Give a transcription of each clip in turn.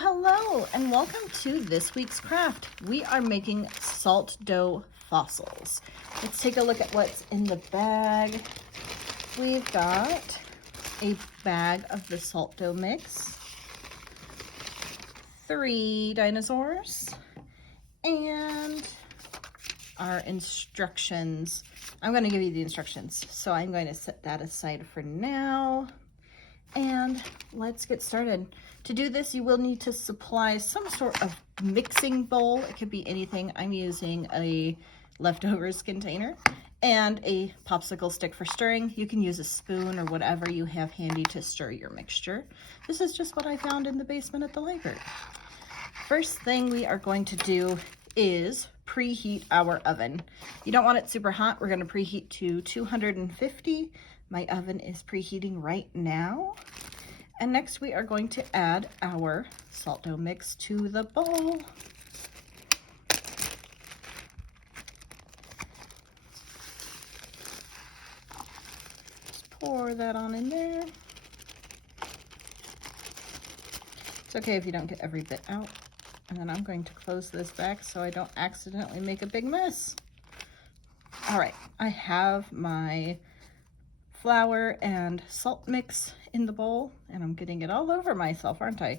Hello, and welcome to this week's craft. We are making salt dough fossils. Let's take a look at what's in the bag. We've got a bag of the salt dough mix, 3 dinosaurs, and our instructions. I'm going to give you the instructions, so I'm going to set that aside for now. And let's get started. To do this, you will need to supply some sort of mixing bowl. It could be anything. I'm using a leftovers container and a popsicle stick for stirring. You can use a spoon or whatever you have handy to stir your mixture. This is just what I found in the basement at the library. First thing we are going to do is preheat our oven. You don't want it super hot. We're going to preheat to 250. My oven is preheating right now. And next we are going to add our salt dough mix to the bowl. Just pour that on in there. It's okay if you don't get every bit out. And then I'm going to close this back so I don't accidentally make a big mess. All right, I have my flour and salt mix in the bowl, and I'm getting it all over myself, aren't I?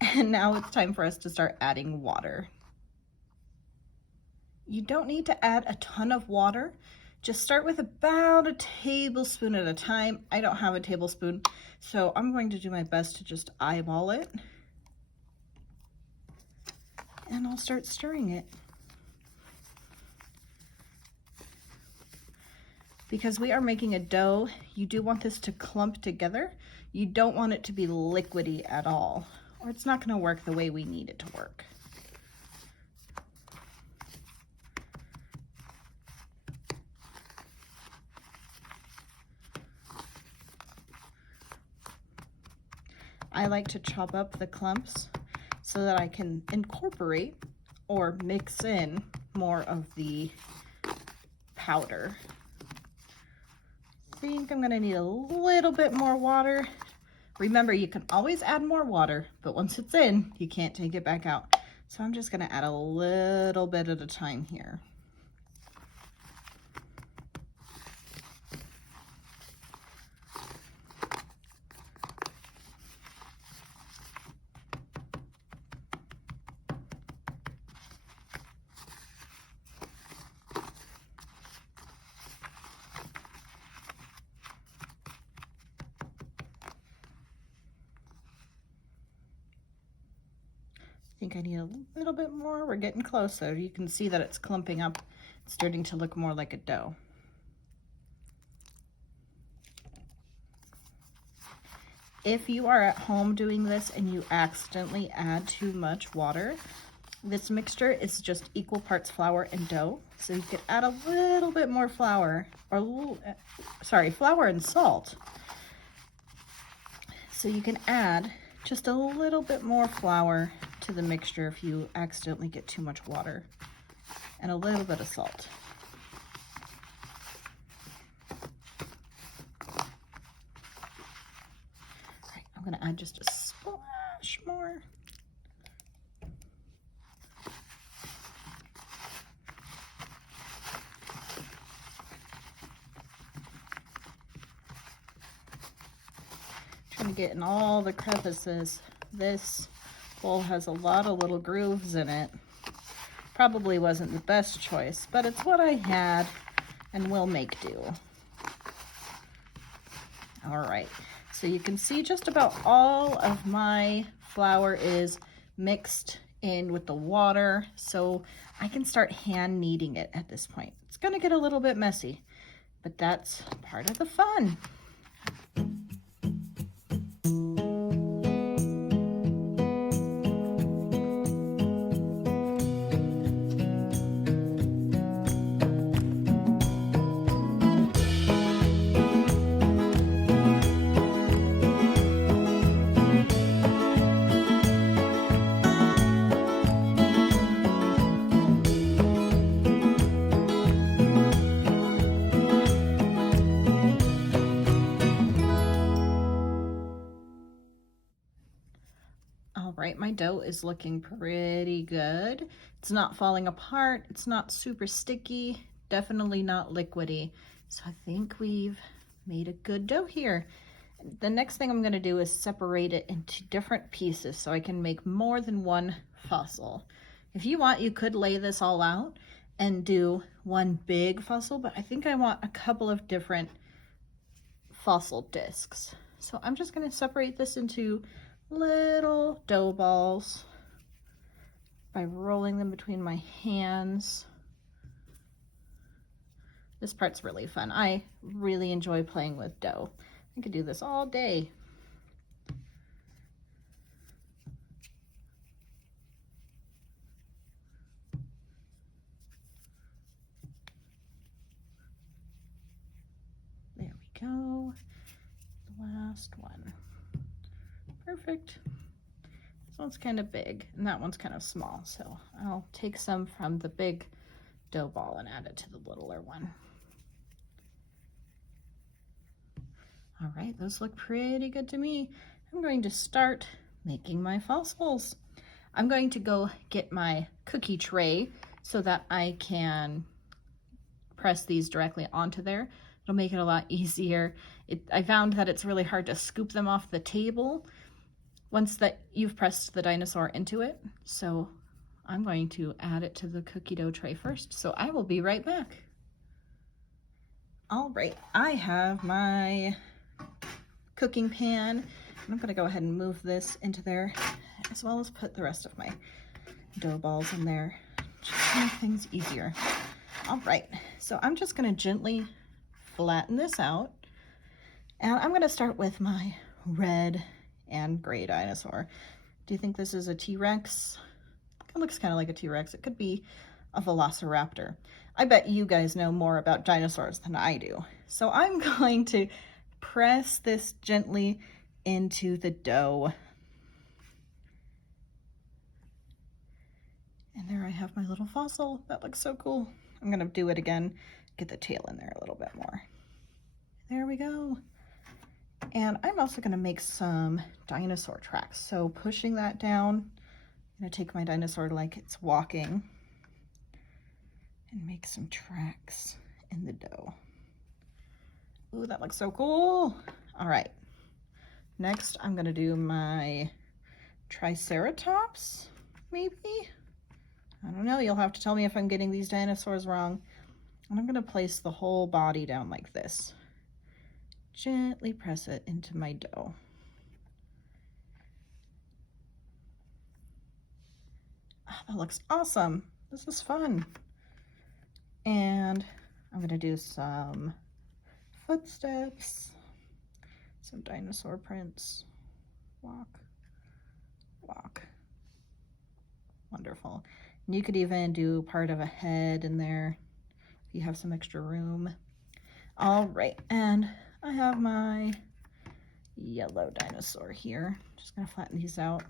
And now it's time for us to start adding water. You don't need to add a ton of water. Just start with about a tablespoon at a time. I don't have a tablespoon, so I'm going to do my best to just eyeball it. And I'll start stirring it. Because we are making a dough, you do want this to clump together. You don't want it to be liquidy at all, or it's not going to work the way we need it to work. I like to chop up the clumps so that I can incorporate or mix in more of the powder. I think I'm gonna need a little bit more water. Remember, you can always add more water, but once it's in, you can't take it back out. So I'm just gonna add a little bit at a time here. I think I need a little bit more. We're getting closer. You can see that it's clumping up. It's starting to look more like a dough. If you are at home doing this and you accidentally add too much water, this mixture is just equal parts flour and dough. So you could add a little bit more flour, or flour and salt. So you can add just a little bit more flour to the mixture if you accidentally get too much water, and a little bit of salt. All right, I'm gonna add just a splash more. Trying to get in all the crevices. This bowl has a lot of little grooves in it. Probably wasn't the best choice, but it's what I had and will make do. All right, so you can see just about all of my flour is mixed in with the water, so I can start hand kneading it at this point. It's gonna get a little bit messy, but that's part of the fun. right, my dough is looking pretty good. It's not falling apart. It's not super sticky, definitely not liquidy. So I think we've made a good dough here. The next thing I'm gonna do is separate it into different pieces so I can make more than one fossil. If you want, you could lay this all out and do one big fossil, but I think I want a couple of different fossil discs. So I'm just gonna separate this into little dough balls by rolling them between my hands. This part's really fun. I really enjoy playing with dough. I could do this all day. There we go. The last one. Perfect. This one's kind of big and that one's kind of small, so I'll take some from the big dough ball and add it to the littler one. All right, those look pretty good to me. I'm going to start making my fossils. I'm going to go get my cookie tray so that I can press these directly onto there. It'll make it a lot easier. I found that it's really hard to scoop them off the table once that you've pressed the dinosaur into it. So I'm going to add it to the cookie dough tray first. So I will be right back. All right, I have my cooking pan. I'm gonna go ahead and move this into there, as well as put the rest of my dough balls in there, just to make things easier. All right, so I'm just gonna gently flatten this out, and I'm gonna start with my red and gray dinosaur. Do you think this is a T-Rex? It looks kind of like a T-Rex. It could be a velociraptor. I bet you guys know more about dinosaurs than I do. So I'm going to press this gently into the dough. And there I have my little fossil. That looks so cool. I'm gonna do it again, get the tail in there a little bit more. There we go. And I'm also gonna make some dinosaur tracks. So pushing that down, I'm gonna take my dinosaur like it's walking and make some tracks in the dough. Ooh, that looks so cool. All right, next I'm gonna do my Triceratops, maybe? I don't know, you'll have to tell me if I'm getting these dinosaurs wrong. And I'm gonna place the whole body down like this. Gently press it into my dough. Oh, that looks awesome. This is fun. And I'm gonna do some footsteps, some dinosaur prints. Walk, walk. Wonderful. And you could even do part of a head in there if you have some extra room. All right, and I have my yellow dinosaur here. Just gonna flatten these out.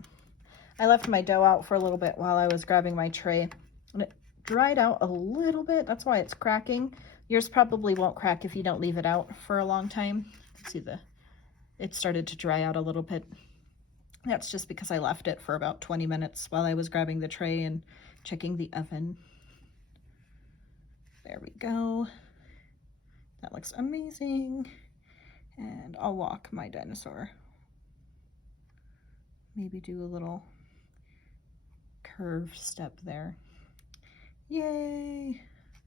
I left my dough out for a little bit while I was grabbing my tray, and it dried out a little bit. That's why it's cracking. Yours probably won't crack if you don't leave it out for a long time. See, it started to dry out a little bit. That's just because I left it for about 20 minutes while I was grabbing the tray and checking the oven. There we go. That looks amazing. And I'll walk my dinosaur. Maybe do a little curve step there. Yay!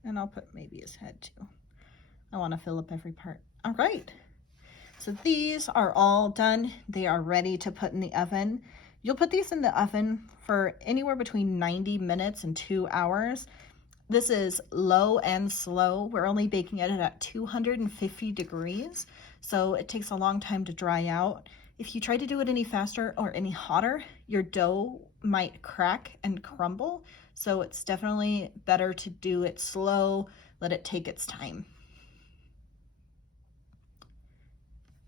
And I'll put maybe his head too. I want to fill up every part. All right. So these are all done. They are ready to put in the oven. You'll put these in the oven for anywhere between 90 minutes and 2 hours. This is low and slow. We're only baking it at 250 degrees, so it takes a long time to dry out. If you try to do it any faster or any hotter, your dough might crack and crumble. So it's definitely better to do it slow, let it take its time.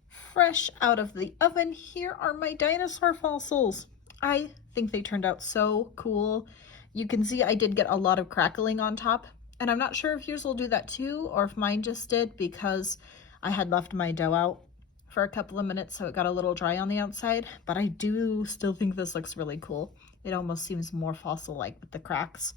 Fresh out of the oven, here are my dinosaur fossils. I think they turned out so cool. You can see I did get a lot of crackling on top, and I'm not sure if yours will do that too, or if mine just did because I had left my dough out for a couple of minutes so it got a little dry on the outside, but I do still think this looks really cool. It almost seems more fossil-like with the cracks.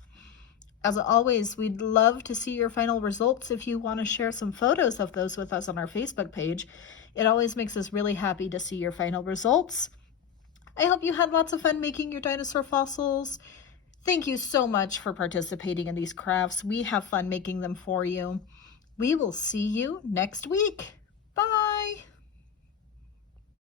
As always, we'd love to see your final results. If you want to share some photos of those with us on our Facebook page, it always makes us really happy to see your final results. I hope you had lots of fun making your dinosaur fossils. Thank you so much for participating in these crafts. We have fun making them for you. We will see you next week. Bye!